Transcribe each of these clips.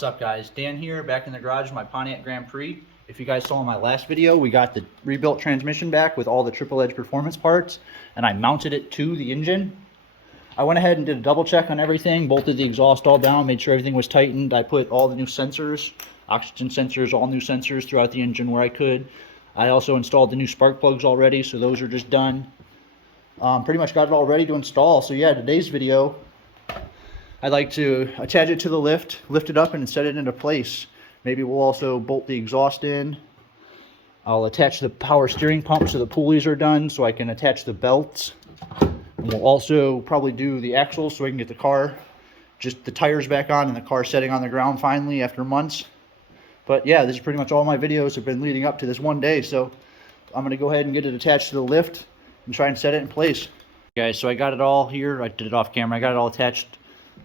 What's up guys, Dan here, back in the garage with my Pontiac Grand Prix. If you guys saw in my last video, we got the rebuilt transmission back with all the triple edge performance parts, and I mounted it to the engine. I went ahead and did a double check on everything, bolted the exhaust all down, made sure everything was tightened. I put all the new sensors, oxygen sensors, all new sensors throughout the engine where I could. I also installed the new spark plugs already, so those are just done. Pretty much got it all ready to install. So yeah, today's video, I'd like to attach it to the lift it up and set it into place. Maybe we'll also bolt the exhaust in. I'll attach the power steering pump so the pulleys are done so I can attach the belts. And we'll also probably do the axles so I can get the car, just the tires back on and the car setting on the ground finally after months. But yeah, this is pretty much all my videos have been leading up to this one day. So I'm going to go ahead and get it attached to the lift and try and set it in place. Guys, so I got it all here. I did it off camera. I got it all attached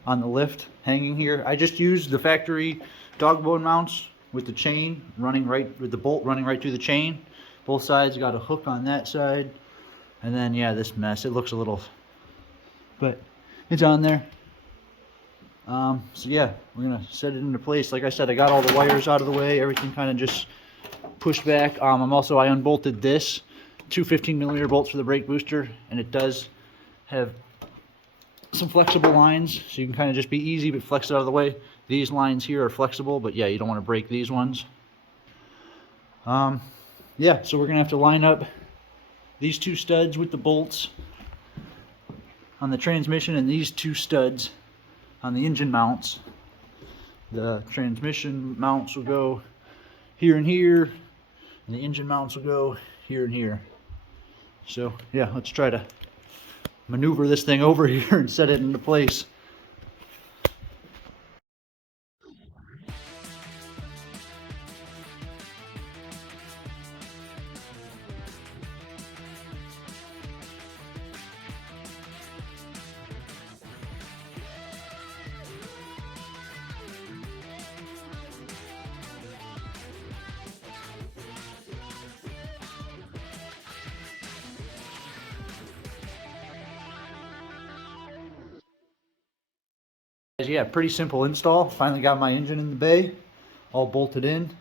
on the lift hanging here. I just used the factory dog bone mounts with the chain running right, with the bolt running right through the chain. Both sides got a hook on that side. And then yeah, this mess, it looks a little, but it's on there. So yeah, we're gonna set it into place. Like I said, I got all the wires out of the way, everything kind of just pushed back. I unbolted this, two 15mm bolts for the brake booster, and it does have some flexible lines, so you can kind of just be easy but flex it out of the way. These lines here are flexible, but yeah, you don't want to break these ones. Yeah, so we're gonna have to line up these two studs with the bolts on the transmission and these two studs on the engine mounts. The transmission mounts will go here and here, and the engine mounts will go here and here. So yeah, let's try to maneuver this thing over here and set it into place. Yeah, pretty simple install. Finally got my engine in the bay, all bolted in.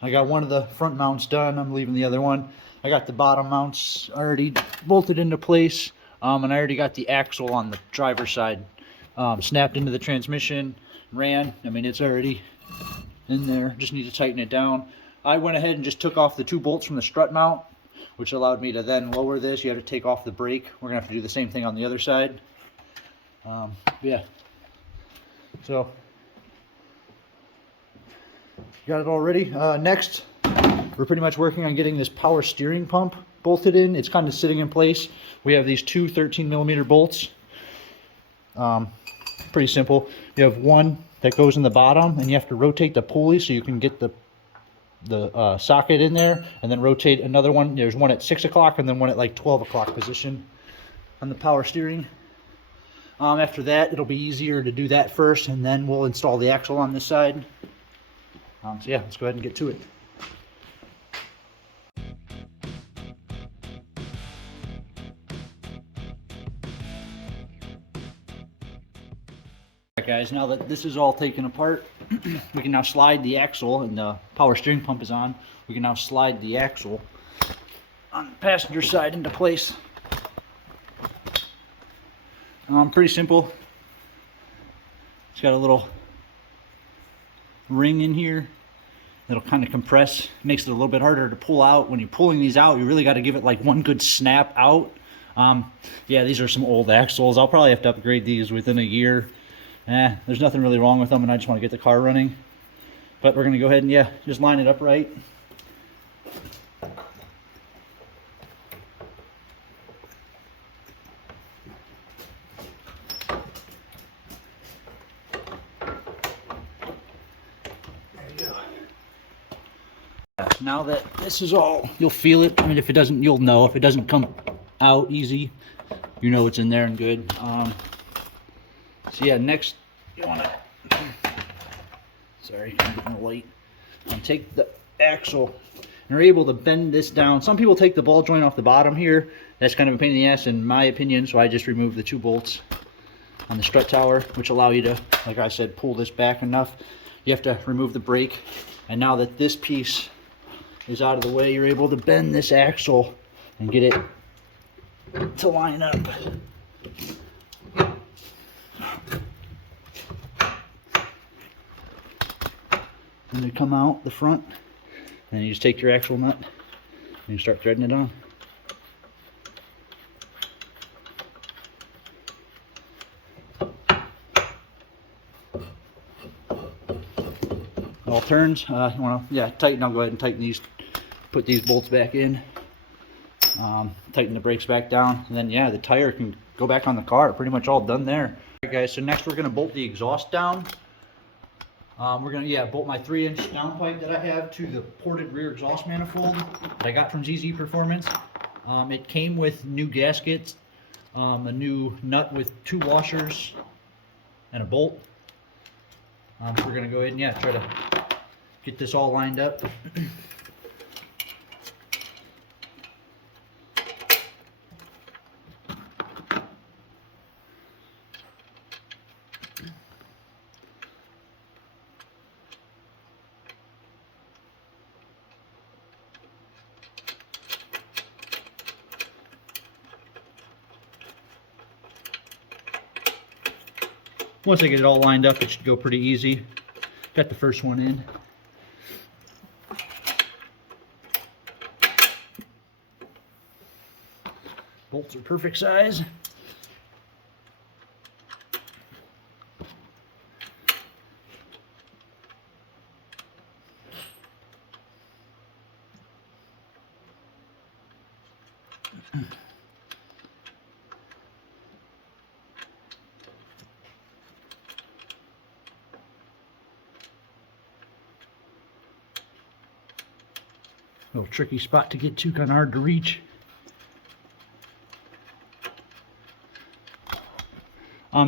I got one of the front mounts done. I'm leaving the other one. I got the bottom mounts already bolted into place, and I already got the axle on the driver's side snapped into the transmission, ran. I mean, it's already in there. Just need to tighten it down. I went ahead and just took off the two bolts from the strut mount, which allowed me to then lower this. You have to take off the brake. We're gonna have to do the same thing on the other side. Yeah. So, got it all ready. Next, we're pretty much working on getting this power steering pump bolted in. It's kind of sitting in place. We have these two 13mm bolts. Pretty simple. You have one that goes in the bottom, and you have to rotate the pulley so you can get the socket in there, and then rotate another one. There's one at 6 o'clock and then one at like 12 o'clock position on the power steering. After that, it'll be easier to do that first, and then we'll install the axle on this side. So yeah, let's go ahead and get to it. Alright guys, now that this is all taken apart, we can now slide the axle, and the power steering pump is on. We can now slide the axle on the passenger side into place. Pretty simple. It's got a little ring in here that'll kind of compress, makes it a little bit harder to pull out. When you're pulling these out, you really got to give it like one good snap out. Yeah, these are some old axles. I'll probably have to upgrade these within a year. There's nothing really wrong with them, and I just want to get the car running. But we're going to go ahead and yeah, just line it up right. Now that this is all, you'll feel it. I mean, if it doesn't, you'll know. If it doesn't come out easy, you know it's in there and good. So yeah, next you want to, sorry, I'm getting light. Take the axle, and you're able to bend this down. Some people take the ball joint off the bottom here. That's kind of a pain in the ass in my opinion, so I just removed the two bolts on the strut tower, which allow you to, like I said, pull this back enough you have to remove the brake. And now that this piece is out of the way, you're able to bend this axle and get it to line up. And they come out the front, and you just take your axle nut and you start threading it on. All turns. You want to tighten. I'll go ahead and tighten these. Put these bolts back in. Tighten the brakes back down, and then the tire can go back on the car. Pretty much all done there. All right, guys. So next we're gonna bolt the exhaust down. We're gonna bolt my 3-inch downpipe that I have to the ported rear exhaust manifold that I got from ZZ Performance. It came with new gaskets, a new nut with 2 washers, and a bolt. So we're gonna go ahead and try to get this all lined up. Once I get it all lined up, it should go pretty easy. Got the first one in. Bolts are perfect size. Little tricky spot to get to, kind of hard to reach.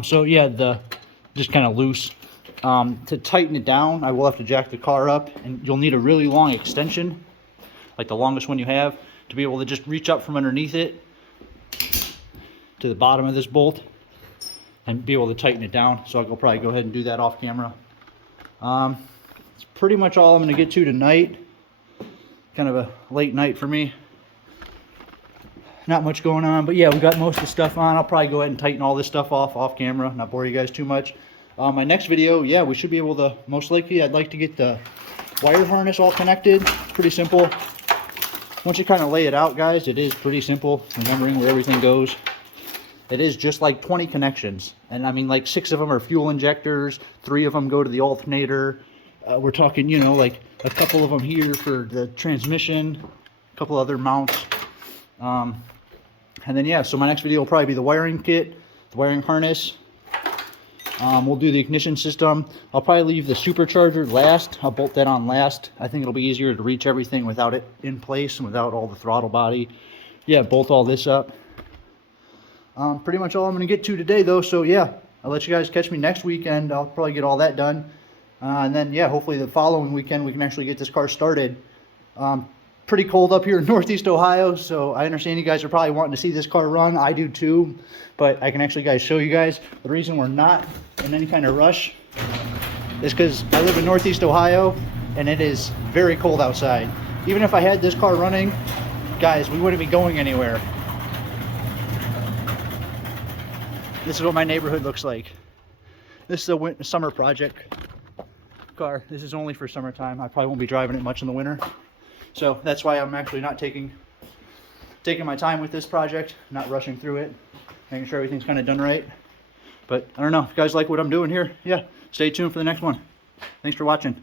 So just kind of loose. To tighten it down, I will have to jack the car up, and you'll need a really long extension, like the longest one you have, to be able to just reach up from underneath it to the bottom of this bolt and be able to tighten it down. So I'll probably go ahead and do that off camera. It's pretty much all I'm going to get to tonight. Kind of a late night for me. Not much going on, but we got most of the stuff on. I'll probably go ahead and tighten all this stuff off camera, not bore you guys too much. My next video, we should be able to, most likely, I'd like to get the wire harness all connected. Pretty simple. Once you kind of lay it out, guys, it is pretty simple, remembering where everything goes. It is just like 20 connections. And I mean, like 6 of them are fuel injectors, 3 of them go to the alternator. We're talking, like a couple of them here for the transmission, a couple other mounts. And then so my next video will probably be the wiring kit, the wiring harness. We'll do the ignition system. I'll probably leave the supercharger last. I'll bolt that on last. I think it'll be easier to reach everything without it in place and without all the throttle body. Bolt all this up. Pretty much all I'm going to get to today, though. So I'll let you guys catch me next weekend. I'll probably get all that done. And then hopefully the following weekend we can actually get this car started. Pretty cold up here in Northeast Ohio, so I understand you guys are probably wanting to see this car run. I do too, but I can actually show you guys. The reason we're not in any kind of rush is because I live in Northeast Ohio and it is very cold outside. Even if I had this car running, guys, we wouldn't be going anywhere. This is what my neighborhood looks like. This is a summer project car. This is only for summertime. I probably won't be driving it much in the winter. So that's why I'm actually not taking my time with this project, not rushing through it, making sure everything's kind of done right. But I don't know, if you guys like what I'm doing here, stay tuned for the next one. Thanks for watching.